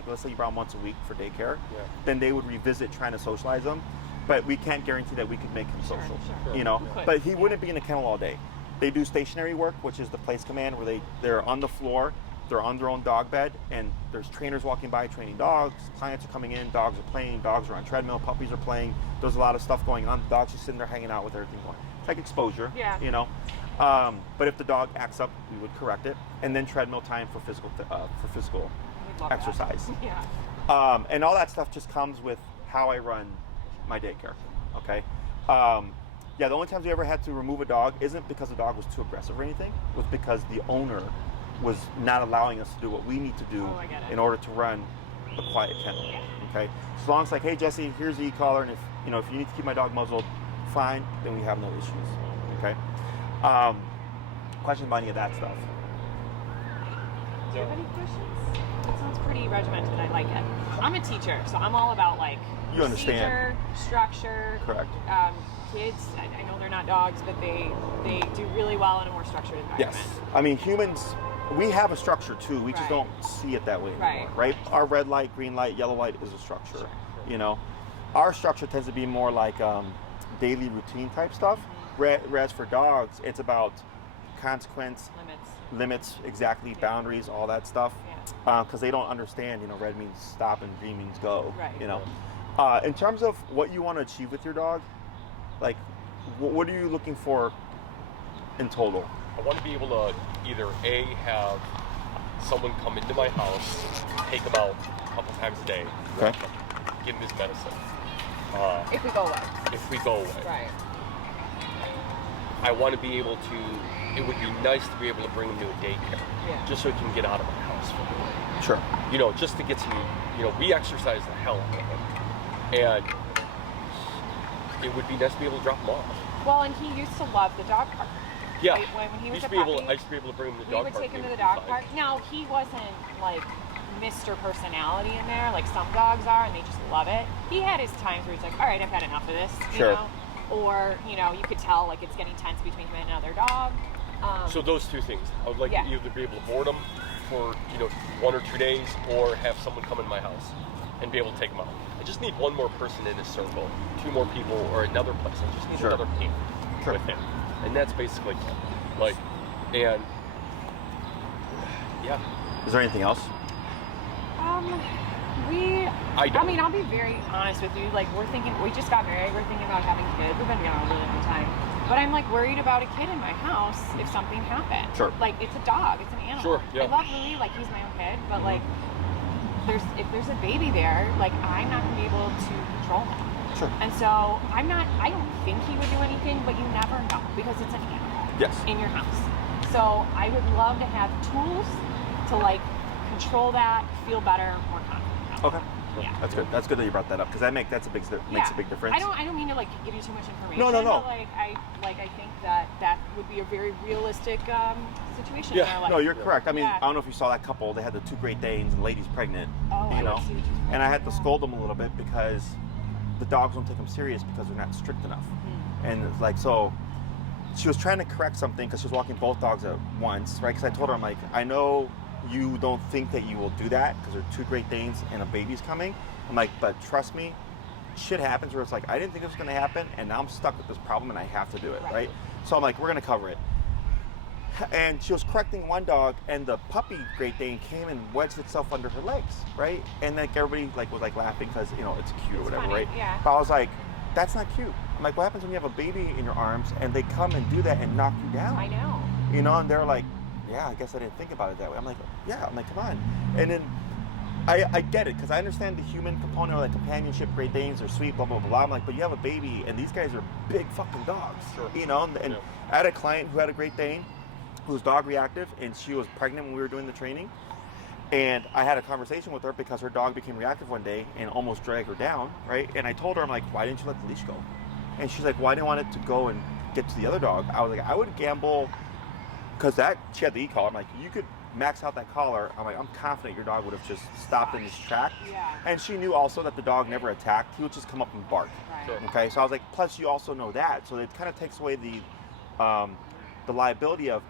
let's say you brought them once a week for daycare, then they would revisit trying to socialize them. But we can't guarantee that we could make him social, you know. But he wouldn't be in a kennel all day. They do stationary work, which is the place command, where they're on the floor, they're on their own dog bed, and there's trainers walking by training dogs. Clients are coming in, dogs are playing, dogs are on treadmill, puppies are playing. There's a lot of stuff going on. The dogs just sitting there hanging out with everything going. It's like exposure, you know. But if the dog acts up, we would correct it, and then treadmill time for physical exercise. And all that stuff just comes with how I run my daycare. Okay. The only times we ever had to remove a dog isn't because the dog was too aggressive or anything. It was because the owner was not allowing us to do what we need to do in order to run a quiet kennel. Okay. As long as like, hey Jesse, here's the e-collar, and if you need to keep my dog muzzled, fine, then we have no issues. Okay. Questions about any of that stuff? Do you have any questions? It sounds pretty regimented. I like it. I'm a teacher, so I'm all about like you understand structure. Correct. Kids, I know they're not dogs, but they do really well in a more structured environment. Yes. I mean, humans, we have a structure too. We just don't see it that way anymore, right? Our red light, green light, yellow light is a structure. You know, our structure tends to be more like daily routine type stuff. Whereas for dogs, it's about consequence, limits, exactly, boundaries, all that stuff. Because they don't understand, red means stop and green means go. In terms of what you want to achieve with your dog, like, what are you looking for in total? I want to be able to either A, have someone come into my house, take him out a couple times a day, give him his medicine. If we go away. If we go away. Right. I want to be able to, it would be nice to be able to bring him to a daycare, just so he can get out of my house for the day. Sure. Just to get some, we exercise the hell out of him. And it would be nice to be able to drop him off. Well, and he used to love the dog park. Yeah. Right? When he was a puppy, puppy, I used to be able to bring him to the dog park. We would take him to the dog park. Now, he wasn't like Mr. Personality in there, like some dogs are, and they just love it. He had his times where he's like, all right, I've had enough of this, you know? Or, you could tell like it's getting tense between him and another dog. So those two things. I would like to either be able to board him for, 1 or 2 days, or have someone come in my house and be able to take him out. I just need one more person in his circle, 2 more people, or another place. I just need another team with him. And that's basically it. Like, and Is there anything else? I mean, I'll be very honest with you. Like, we just got married. We're thinking about having kids. We've been together a really long time. But I'm like worried about a kid in my house if something happened. Sure. Like, it's a dog. It's an animal. Sure, yeah. I love Louie. Like, he's my own kid. But like, if there's a baby there, like, I'm not gonna be able to control him. Sure. And so I don't think he would do anything, but you never know because it's an animal in your house. So I would love to have tools to like control that, feel better, more confident. Okay. Yeah. That's good. That's good that you brought that up because makes a big difference. I don't mean to like give you too much information. No. But I think that would be a very realistic situation. Yeah. In our life. No, you're correct. I mean, I don't know if you saw that couple. They had the 2 Great Danes and the lady's pregnant. Oh, I know. And I had to scold them a little bit because the dogs don't take them serious because they're not strict enough. And it's like, so she was trying to correct something because she was walking both dogs at once, right? Because I told her, I'm like, I know you don't think that you will do that because there are 2 Great Danes and a baby's coming. I'm like, but trust me, shit happens where it's like, I didn't think it was going to happen, and now I'm stuck with this problem and I have to do it, right? So I'm like, we're going to cover it. And she was correcting one dog, and the puppy Great Dane came and wedged itself under her legs, right? And like everybody was laughing because it's cute or whatever, funny, right? Yeah. But I was like, that's not cute. I'm like, what happens when you have a baby in your arms and they come and do that and knock you down? I know. And they're like, yeah, I guess I didn't think about it that way. I'm like, come on. And then I get it because I understand the human component of like companionship. Great Danes are sweet, blah blah blah. I'm like, but you have a baby and these guys are big fucking dogs. And I had a client who had a Great Dane who's dog reactive, and she was pregnant when we were doing the training. And I had a conversation with her because her dog became reactive one day and almost dragged her down, right? And I told her, I'm like, why didn't you let the leash go? And she's like, well, I didn't want it to go and get to the other dog. I was like, I would gamble, because she had the e-collar. I'm like, you could max out that collar. I'm like, I'm confident your dog would have just stopped in his track. Yeah. And she knew also that the dog never attacked. He would just come up and bark. Right. Okay, so I was like, plus you also know that. So it kind of takes away the liability of,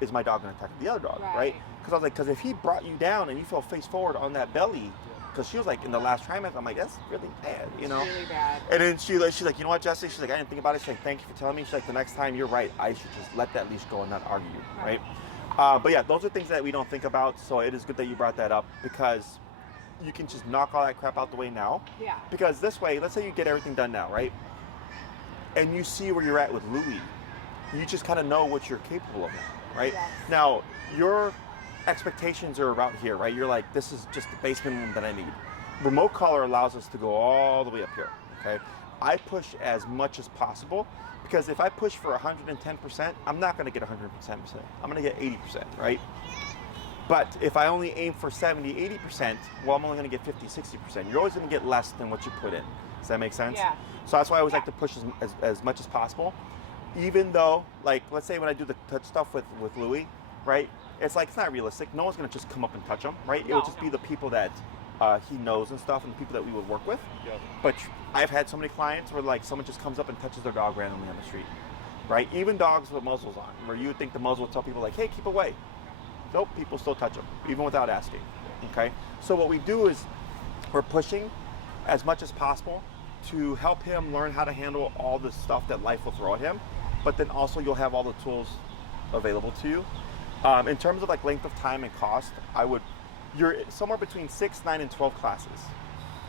is my dog going to attack the other dog, right? Because I was like, because if he brought you down and you fell face forward on that belly, because she was like in the last trimester, I'm like, that's really bad, you know? Really bad. And then she's like, you know what, Jesse? She's like, I didn't think about it. She's like, thank you for telling me. She's like, the next time, you're right. I should just let that leash go and not argue, right? But yeah, those are things that we don't think about. So it is good that you brought that up, because you can just knock all that crap out the way now. Yeah. Because this way, let's say you get everything done now, right? And you see where you're at with Louie. You just kind of know what you're capable of now, right? Yes. Now, your expectations are about here, right? You're like, this is just the basement room that I need. Remote collar allows us to go all the way up here, okay? I push as much as possible, because if I push for 110%, I'm not gonna get 110%. I'm gonna get 80%, right? But if I only aim for 70, 80%, well, I'm only gonna get 50, 60%. You're always gonna get less than what you put in. Does that make sense? Yeah. So that's why I always like to push as much as possible. Even though, like, let's say when I do the touch stuff with Louie, right? It's like, it's not realistic. No one's gonna just come up and touch him, right? It would just be the people that he knows and stuff, and the people that we would work with. Yeah. But I've had so many clients where like someone just comes up and touches their dog randomly on the street, right? Even dogs with muzzles on, where you would think the muzzle would tell people like, hey, keep away. Nope, people still touch them, even without asking, okay? So what we do is we're pushing as much as possible to help him learn how to handle all the stuff that life will throw at him, but then also you'll have all the tools available to you. In terms of like length of time and cost, you're somewhere between 6, 9, and 12 classes.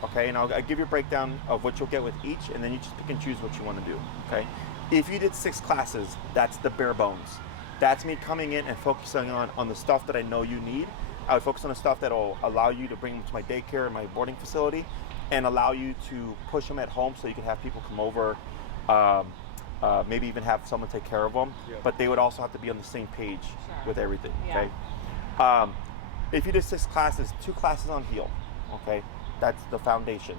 Okay, and I'll give you a breakdown of what you'll get with each, and then you just pick and choose what you want to do, okay? If you did 6 classes, that's the bare bones. That's me coming in and focusing on the stuff that I know you need. I would focus on the stuff that will allow you to bring them to my daycare and my boarding facility, and allow you to push them at home so you can have people come over, maybe even have someone take care of them, but they would also have to be on the same page with everything, okay? If you did 6 classes, 2 classes on heel, okay? That's the foundation.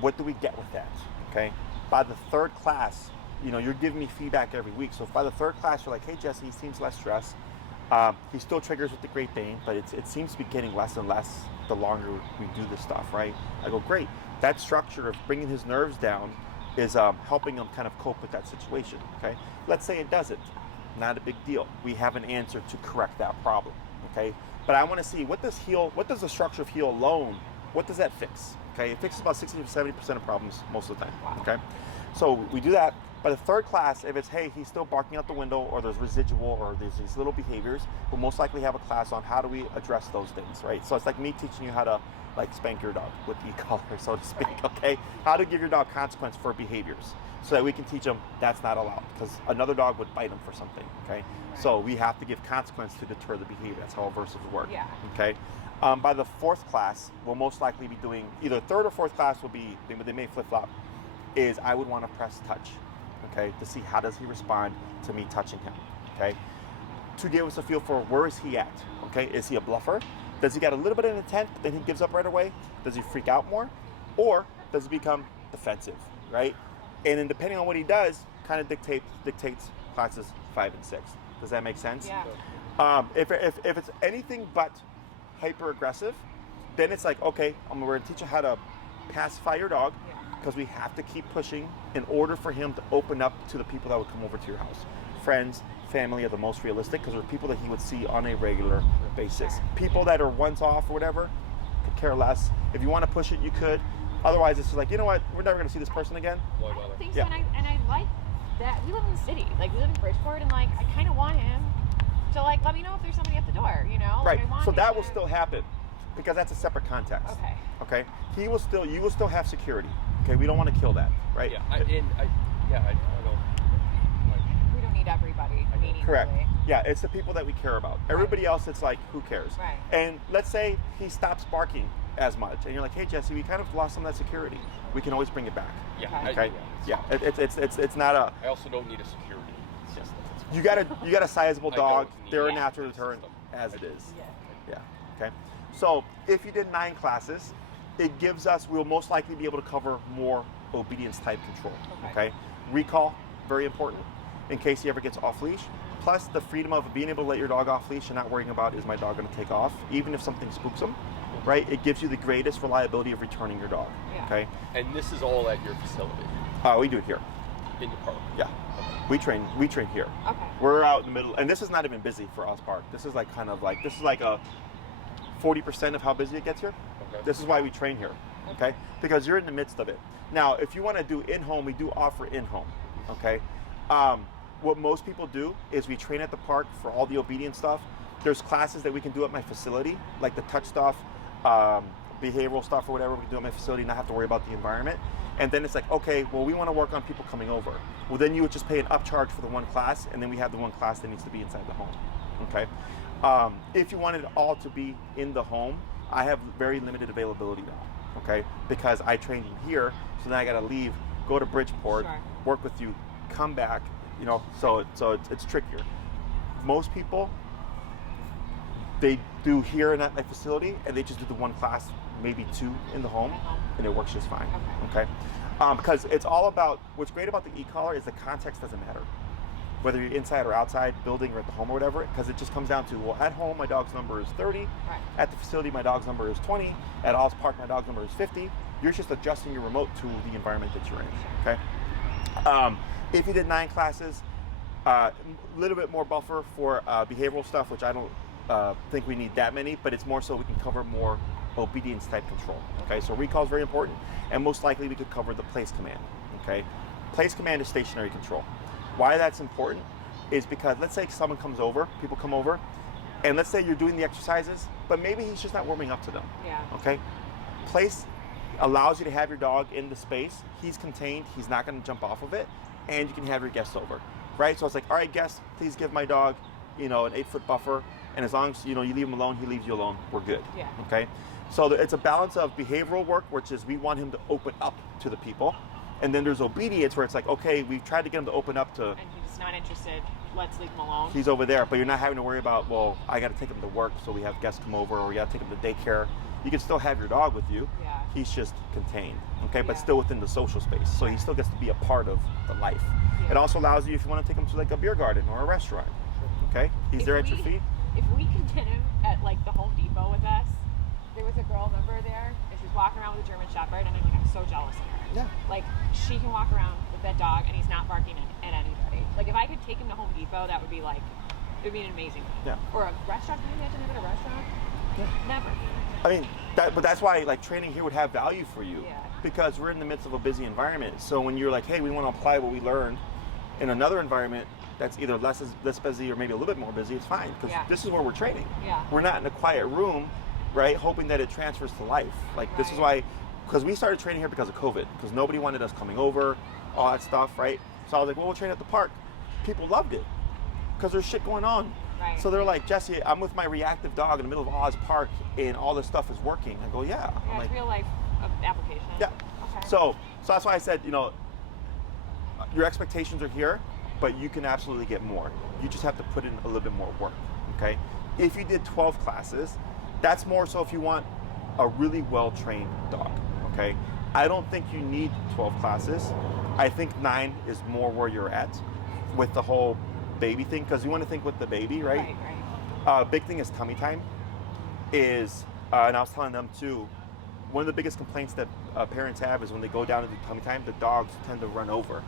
What do we get with that, okay? By the 3rd class, you know, you're giving me feedback every week. So if by the 3rd class, you're like, hey, Jesse, he seems less stressed. He still triggers with the Great Dane, but it seems to be getting less and less the longer we do this stuff, right? I go, great. That structure of bringing his nerves down is helping him kind of cope with that situation, okay? Let's say it doesn't. Not a big deal. We have an answer to correct that problem, okay? But I want to see, what does the structure of heel alone, what does that fix? Okay, it fixes about 60 to 70% of problems most of the time, okay? So we do that. By the 3rd class, if it's, hey, he's still barking out the window, or there's residual, or there's these little behaviors, we'll most likely have a class on how do we address those things, right? So it's like me teaching you how to like spank your dog with e-collar, so to speak, okay? How to give your dog consequence for behaviors, so that we can teach them that's not allowed, because another dog would bite them for something, okay? So we have to give consequence to deter the behavior. That's how aversives work, okay? By the 4th class, we'll most likely be doing, either 3rd or 4th class will be, they may flip-flop, is I would want to press touch, okay, to see how does he respond to me touching him, okay? To give us a feel for where is he at, okay? Is he a bluffer? Does he get a little bit of intent, but then he gives up right away? Does he freak out more? Or does he become defensive, right? And then depending on what he does, kind of dictates classes 5 and 6. Does that make sense? Yeah. If it's anything but hyper aggressive, then it's like, okay, we're gonna teach you how to pacify your dog, because we have to keep pushing in order for him to open up to the people that would come over to your house. Friends, family are the most realistic, because they're people that he would see on a regular basis. People that are once off or whatever, could care less. If you want to push it, you could. Otherwise, it's just like, you know what, we're never going to see this person again. Why I bother? don't think so, and I like that. We live in the city. Like, we live in Bridgeport, and like, I kind of want him to like let me know if there's somebody at the door, you know? Like, Right, I want so him that to- will still happen, because that's a separate context. Okay. Okay? You will still have security. Okay, we don't want to kill that, right? Yeah, I don't. We don't need everybody meaningfully. Correct. Yeah, it's the people that we care about. Everybody else, it's like, who cares? Right. And let's say he stops barking as much, and you're like, hey, Jesse, we kind of lost some of that security. We can always bring it back. Yeah. Okay. It's not a. I also don't need a security. It's just, You got a sizable I dog. don't need They're a it. natural deterrent as it is. Yeah. Yeah. Okay. So if you did 9 classes, it gives us, we'll most likely be able to cover more obedience type control. Okay. Recall, very important, in case he ever gets off leash. Plus the freedom of being able to let your dog off leash and not worrying about, is my dog going to take off, even if something spooks him, right? It gives you the greatest reliability of returning your dog. Yeah. Okay. And this is all at your facility, We do it here. in the park. Yeah. We train here. Okay. We're out in the middle, and this is not even busy for Oz Park. This is like this is like a 40% of how busy it gets here. Okay. This is why we train here, okay? Because you're in the midst of it. Now, if you want to do in-home, we do offer in-home, okay? What most people do is we train at the park for all the obedience stuff. There's classes that we can do at my facility, like the touch stuff, behavioral stuff or whatever we can do at my facility, not have to worry about the environment. And then it's like, okay, well, we want to work on people coming over. Well, then you would just pay an upcharge for the one class, and then we have the one class that needs to be inside the home, okay? If you wanted it all to be in the home, I have very limited availability now, okay? Because I train you here, so then I got to leave, go to Bridgeport, Sure. work with you, come back, you know, so it's trickier. Most people, they do here in at my facility, and they just do the one class, maybe two in the home, and it works just fine, okay? Because it's all about, what's great about the e-collar is the context doesn't matter. Whether you're inside or outside, building or at the home or whatever, because it just comes down to, well, at home, my dog's number is 30. Right. At the facility, my dog's number is 20. At Oz Park, my dog's number is 50. You're just adjusting your remote to the environment that you're in, okay? If you did 9 classes, a little bit more buffer for behavioral stuff, which I don't think we need that many, but it's more so we can cover more obedience type control, okay? So recall is very important, and most likely we could cover the place command, okay? Place command is stationary control. Why that's important is because let's say someone comes over, people come over, and let's say you're doing the exercises, but maybe he's just not warming up to them. Yeah. Okay? Place allows you to have your dog in the space. He's contained, he's not gonna jump off of it, and you can have your guests over, right? So it's like, all right, guests, please give my dog, you know, an 8-foot buffer, and as long as, you know, you leave him alone, he leaves you alone, we're good. Yeah. Okay? So it's a balance of behavioral work, which is we want him to open up to the people. And then there's obedience where it's like, okay, we've tried to get him to open up to... And he's not interested, let's leave him alone. He's over there, but you're not having to worry about, well, I got to take him to work, so we have guests come over, or you got to take him to daycare. You can still have your dog with you. Yeah. He's just contained, okay? But Yeah. still within the social space. So he still gets to be a part of the life. Yeah. It also allows you, if you want to take him to like a beer garden or a restaurant, okay? He's If there at your we- feet. If we continue at like the Home Depot with us, there was a girl member there, and she was walking around with a German Shepherd, and I'm so jealous of her. Yeah. Like, she can walk around with that dog, and he's not barking at anybody. Like, if I could take him to Home Depot, that would be like, it would be an amazing thing. Yeah. Or a restaurant. Can you imagine him at a restaurant? Yeah. Never. I mean, but that's why like training here would have value for you, Yeah. because we're in the midst of a busy environment. So when you're like, hey, we want to apply what we learned in another environment that's either less busy or maybe a little bit more busy, it's fine, because Yeah. this is where we're training. Yeah. We're not in a quiet room, right, hoping that it transfers to life. Like this is why, because we started training here because of COVID, because nobody wanted us coming over, all that stuff, right? So I was like, well, we'll train at the park. People loved it because there's shit going on. Right. So they're like, Jesse, I'm with my reactive dog in the middle of Oz Park and all this stuff is working. I go, yeah. Yeah, I'm it's like, real life application. yeah. Okay. So that's why I said, you know, your expectations are here, but you can absolutely get more. You just have to put in a little bit more work, okay? If you did 12 classes, that's more so if you want a really well-trained dog, okay? I don't think you need 12 classes. I think 9 is more where you're at with the whole baby thing, because you want to think with the baby, right? Right. Big thing is tummy time is, and I was telling them too, one of the biggest complaints that parents have is when they go down to the tummy time, the dogs tend to run over,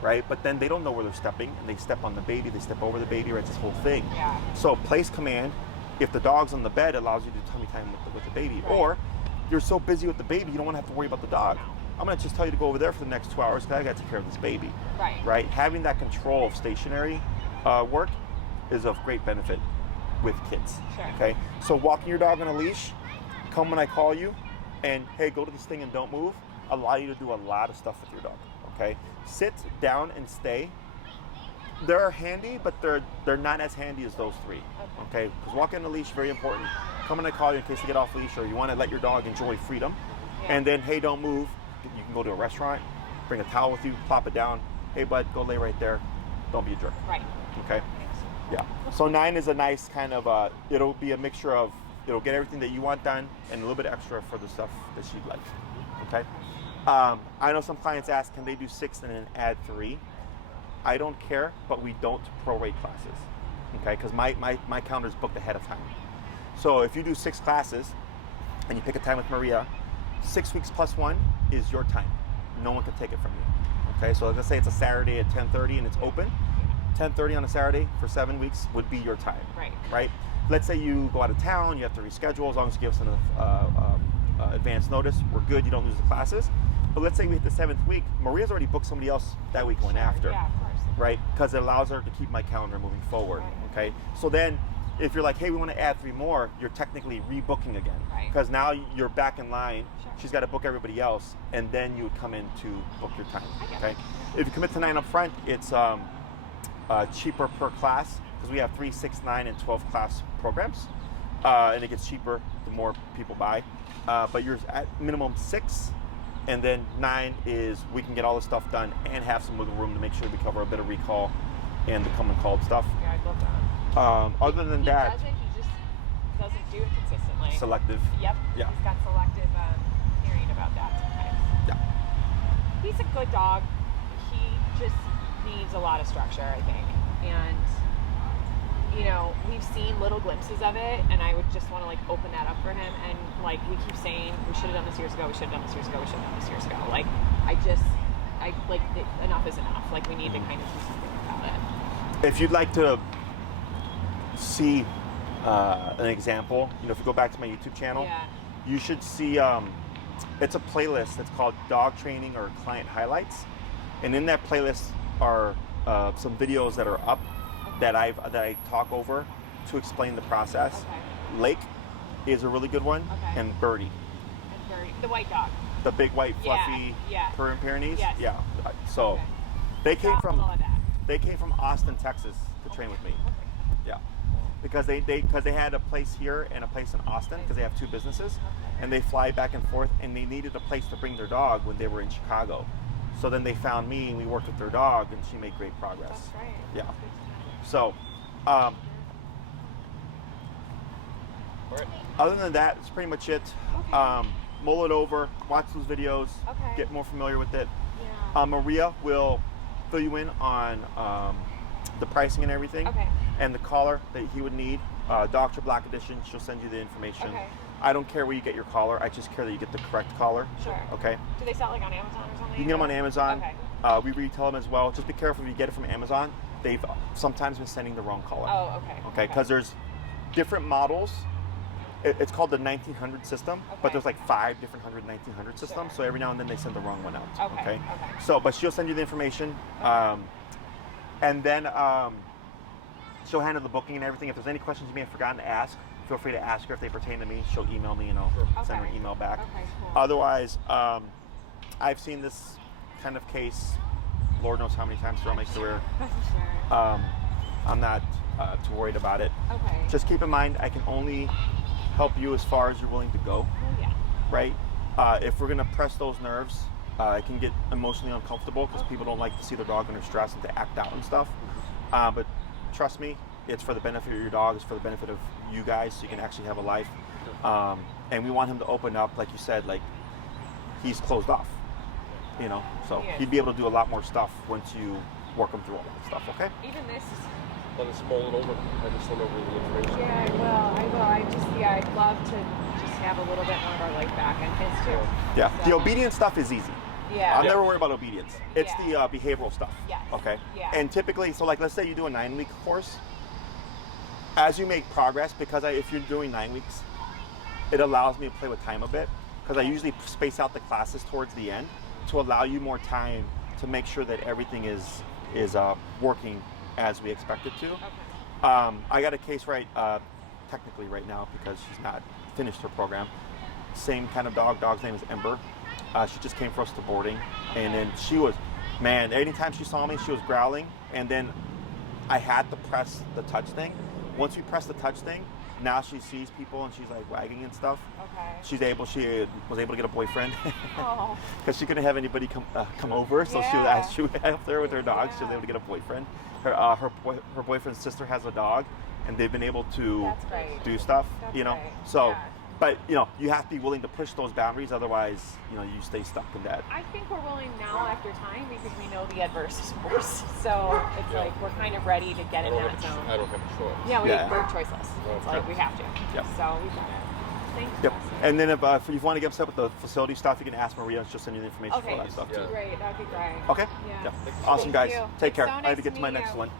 right? But then they don't know where they're stepping, and they step on the baby, they step over the baby, right? It's this whole thing. Yeah. So place command, if the dog's on the bed, allows you to do tummy time with the baby. Right. Or you're so busy with the baby, you don't want to have to worry about the dog. No. I'm going to just tell you to go over there for the next 2 hours because I got to take care of this baby. Right. Right? Having that control of stationary work is of great benefit with kids. Sure. Okay? So walking your dog on a leash, come when I call you, and hey, go to this thing and don't move, allow you to do a lot of stuff with your dog. Okay? Sit down and stay. They're handy, but they're not as handy as those 3. Okay? Because walking on a leash, very important. Come when I call you in case you get off leash or you want to let your dog enjoy freedom. Yeah. And then, hey, don't move. You can go to a restaurant, bring a towel with you, plop it down. Hey, bud, go lay right there. Don't be a jerk. Right. Okay? Yeah. So 9 is a nice kind of, it'll be a mixture of, it'll get everything that you want done and a little bit extra for the stuff that you'd like. Okay? I know some clients ask, can they do 6 and then add 3? I don't care, but we don't prorate classes. Okay? Because my calendar is booked ahead of time. So if you do 6 classes and you pick a time with Maria, 6 weeks plus 1 is your time. No one can take it from you. Okay, so let's say it's a Saturday at 10:30 and it's open. 10:30 on a Saturday for 7 weeks would be your time. Right? Let's say you go out of town, you have to reschedule. As long as you give us enough advance notice, we're good. You don't lose the classes. But let's say we hit the 7th week, Maria's already booked somebody else that week going after. Yeah, of course. Right? Because it allows her to keep my calendar moving forward. Okay? So then, if you're like, hey, we want to add 3 more, you're technically rebooking again. Because now you're back in line. She's got to book everybody else, and then you would come in to book your time. Okay? If you commit to 9 up front, it's cheaper per class, because we have 3, 6, 9, and 12 class programs. And it gets cheaper the more people buy. But yours at minimum 6, and then 9 is we can get all the stuff done and have some wiggle room to make sure we cover a bit of recall and the come and called stuff. Yeah, I'd love that. Other than that, he just doesn't do it consistently. Selective. Yep. Yeah. He's got selective hearing about that sometimes. Yeah. He's a good dog. He just needs a lot of structure, I think. And you know, we've seen little glimpses of it, and I would just want to like open that up for him. And like we keep saying, we should have done this years ago. We should have done this years ago. We should have done this years ago. Like enough is enough. Like we need to kind of do something about it. If you'd like to see an example, you know, if you go back to my YouTube channel, you should see. It's a playlist that's called Dog Training or Client Highlights, and in that playlist are some videos that are up that I talk over to explain the process. Lake is a really good one, and Birdie. The white dog. The big white fluffy Pyrenees. Yes. Yeah. So they came from Austin, Texas to train with me. Yeah. Because they had a place here and a place in Austin, because they have 2 businesses, and they fly back and forth, and they needed a place to bring their dog when they were in Chicago. So then they found me, and we worked with their dog, and she made great progress. That's right. Yeah. So, other than that, it's pretty much it. Mull it over, watch those videos, get more familiar with it. Yeah. Maria will fill you in on the pricing and everything, and the collar that he would need. Dr. Black Edition, she'll send you the information. I don't care where you get your collar, I just care that you get the correct collar. Sure. Okay? Do they sell like on Amazon or something? You can get them on Amazon. We retail them as well. Just be careful if you get it from Amazon. They've sometimes been sending the wrong collar. Oh, okay. Because there's different models. It's called the 1900 system, but there's like 5 different 1900 systems. So every now and then they send the wrong one out. Okay. So, but she'll send you the information, and then she'll handle the booking and everything. If there's any questions you may have forgotten to ask, feel free to ask her. If they pertain to me, she'll email me, and I'll send her an email back. Cool. Otherwise, I've seen this kind of case, Lord knows how many times throughout my career. I'm not too worried about it. Just keep in mind, I can only help you as far as you're willing to go. Right? If we're gonna press those nerves, it can get emotionally uncomfortable, because people don't like to see their dog under stress and to act out and stuff. But trust me, it's for the benefit of your dog. It's for the benefit of you guys, so you can actually have a life. And we want him to open up, like you said, like he's closed off. You know, so he'd be able to do a lot more stuff once you work him through all that stuff. Okay? Even this is. Let us mull it over. I just send over the information. Yeah, I will. I'd love to just have a little bit more of our life back and his too. Yeah. So. The obedience stuff is easy. Yeah. I'll never worry about obedience. It's the behavioral stuff. Yes. Okay? Yeah. And typically, so like let's say you do a 9-week course, as you make progress, because if you're doing 9 weeks, it allows me to play with time a bit, because I usually space out the classes towards the end to allow you more time to make sure that everything is working as we expect it to. I got a case technically right now, because she's not finished her program. Same kind of dog. Dog's name is Ember. She just came for us to boarding, and then she was, man, anytime she saw me, she was growling, and then I had to press the touch thing. Once we press the touch thing, now she sees people and she's like wagging and stuff. She was able to get a boyfriend, because she couldn't have anybody come over, so she was out there with her dog. She was able to get a boyfriend. Her boyfriend's sister has a dog, and they've been able to do stuff. So. But, you have to be willing to push those boundaries, otherwise, you stay stuck in that. I think we're willing now after time, because we know the adverse is worse. So it's like we're kind of ready to get in that zone. I don't have a choice. Yeah, we're choiceless. It's like we have to. Yep. So we've got it. Thank you. Yep. And then if you want to get upset with the facility stuff, you can ask Maria, and she'll send you the information for all that stuff too. Great, that'd be great. Okay? Yeah. Awesome, Thank guys. you. Take care. So I have to nice get to my meet next you. one.